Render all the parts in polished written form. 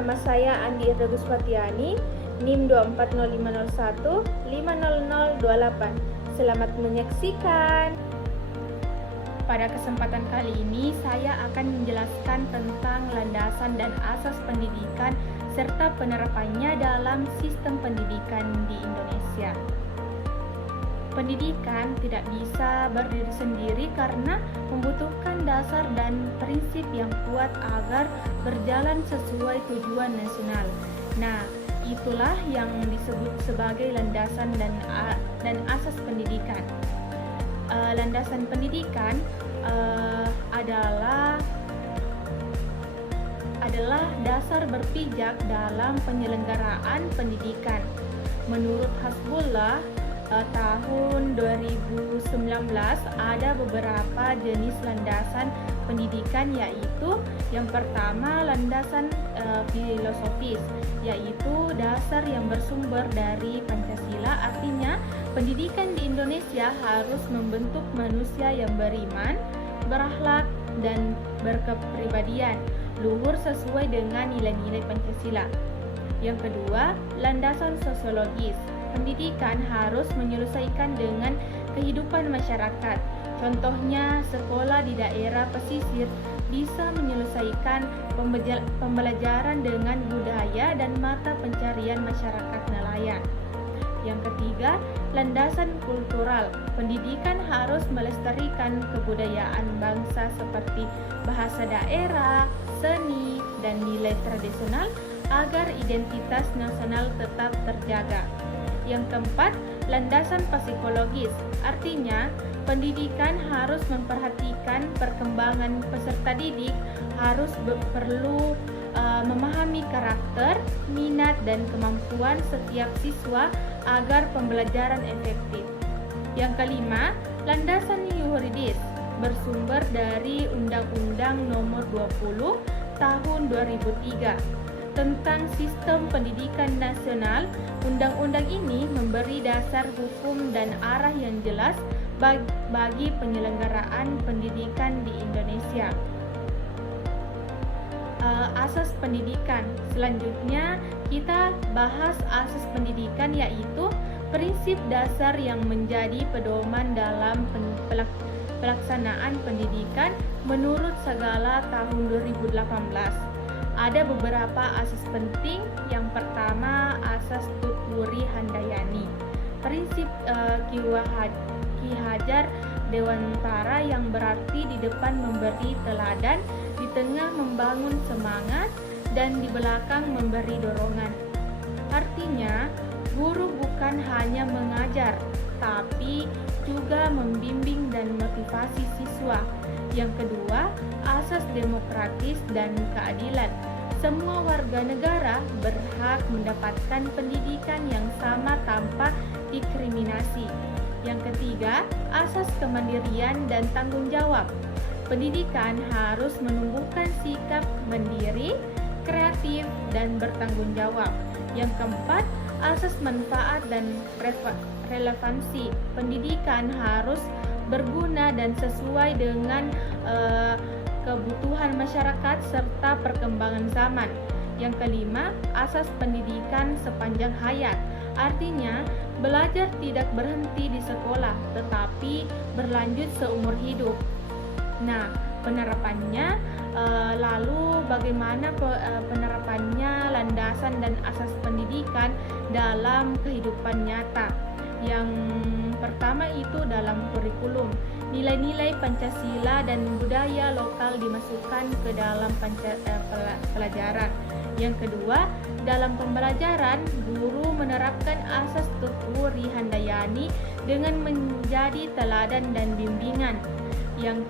nama saya Andi Irda Guswatiani, NIM 240501 50028. Selamat menyaksikan. Pada kesempatan kali ini, saya akan menjelaskan tentang landasan dan asas pendidikan serta penerapannya dalam sistem pendidikan di Indonesia. Pendidikan tidak bisa berdiri sendiri karena membutuhkan dasar dan prinsip yang kuat agar berjalan sesuai tujuan nasional. Nah, itulah yang disebut sebagai landasan dan asas pendidikan. Landasan pendidikan adalah dasar berpijak dalam penyelenggaraan pendidikan. Menurut Hasbullah, tahun 2019 ada beberapa jenis landasan pendidikan, yaitu yang pertama landasan filosofis, yaitu dasar yang bersumber dari Pancasila. Artinya pendidikan di Indonesia harus membentuk manusia yang beriman, berakhlak, dan berkepribadian luhur sesuai dengan nilai-nilai Pancasila. Yang kedua, landasan sosiologis. Pendidikan harus menyelesaikan dengan kehidupan masyarakat. Contohnya, sekolah di daerah pesisir bisa menyelesaikan pembelajaran dengan budaya dan mata pencarian masyarakat nelayan. Yang ketiga, landasan kultural. Pendidikan harus melestarikan kebudayaan bangsa seperti bahasa daerah, seni, dan nilai tradisional agar identitas nasional tetap terjaga. Yang keempat, landasan psikologis. Artinya, pendidikan harus memperhatikan perkembangan peserta didik, harus perlu memahami karakter, minat, dan kemampuan setiap siswa agar pembelajaran efektif. Yang kelima, landasan yuridis bersumber dari Undang-Undang Nomor 20 Tahun 2003 tentang Sistem Pendidikan Nasional. Undang-undang ini memberi dasar hukum dan arah yang jelas bagi penyelenggaraan pendidikan di Indonesia. Asas pendidikan. Selanjutnya kita bahas asas pendidikan, yaitu prinsip dasar yang menjadi pedoman dalam pelaksanaan pendidikan menurut Sagala tahun 2018. Ada beberapa asas penting. Yang pertama, asas Tutwuri Handayani. Prinsip Ki Hajar Dewantara yang berarti di depan memberi teladan, di tengah membangun semangat, dan di belakang memberi dorongan. Artinya, guru bukan hanya mengajar, tapi juga membimbing dan motivasi siswa. Yang kedua, asas demokratis dan keadilan. Semua warga negara berhak mendapatkan pendidikan yang sama tanpa diskriminasi. Yang ketiga, asas kemandirian dan tanggung jawab. Pendidikan harus menumbuhkan sikap mandiri, kreatif, dan bertanggung jawab. Yang keempat, asas manfaat dan relevansi. Pendidikan harus berguna dan sesuai dengan kebutuhan masyarakat serta perkembangan zaman. Yang kelima, asas pendidikan sepanjang hayat. Artinya, belajar tidak berhenti di sekolah, tetapi berlanjut seumur hidup. Nah, penerapannya, lalu bagaimana penerapannya landasan dan asas pendidikan dalam kehidupan nyata? Yang pertama itu dalam kurikulum. Nilai-nilai Pancasila dan budaya lokal dimasukkan ke dalam pelajaran. Yang kedua, dalam pembelajaran, guru menerapkan asas Tutwuri Handayani dengan menjadi teladan dan bimbingan. Yang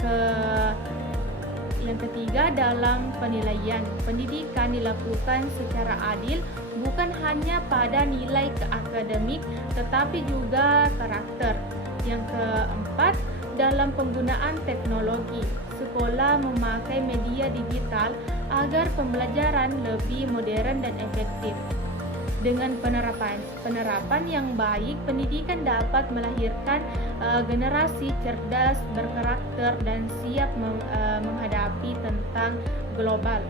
ketiga, dalam penilaian, pendidikan dilakukan secara adil, bukan hanya pada nilai akademik, tetapi juga karakter. Yang keempat, dalam penggunaan teknologi, sekolah memakai media digital agar pembelajaran lebih modern dan efektif. Dengan penerapan yang baik, pendidikan dapat melahirkan generasi cerdas, berkarakter, dan siap menghadapi tentang global.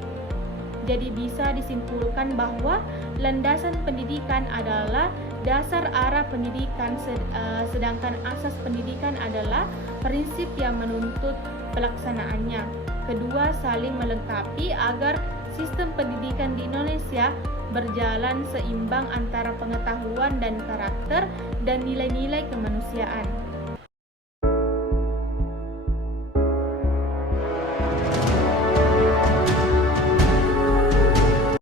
Jadi bisa disimpulkan bahwa landasan pendidikan adalah dasar arah pendidikan, sedangkan asas pendidikan adalah prinsip yang menuntut pelaksanaannya. Kedua saling melengkapi agar sistem pendidikan di Indonesia berjalan seimbang antara pengetahuan dan karakter dan nilai-nilai kemanusiaan.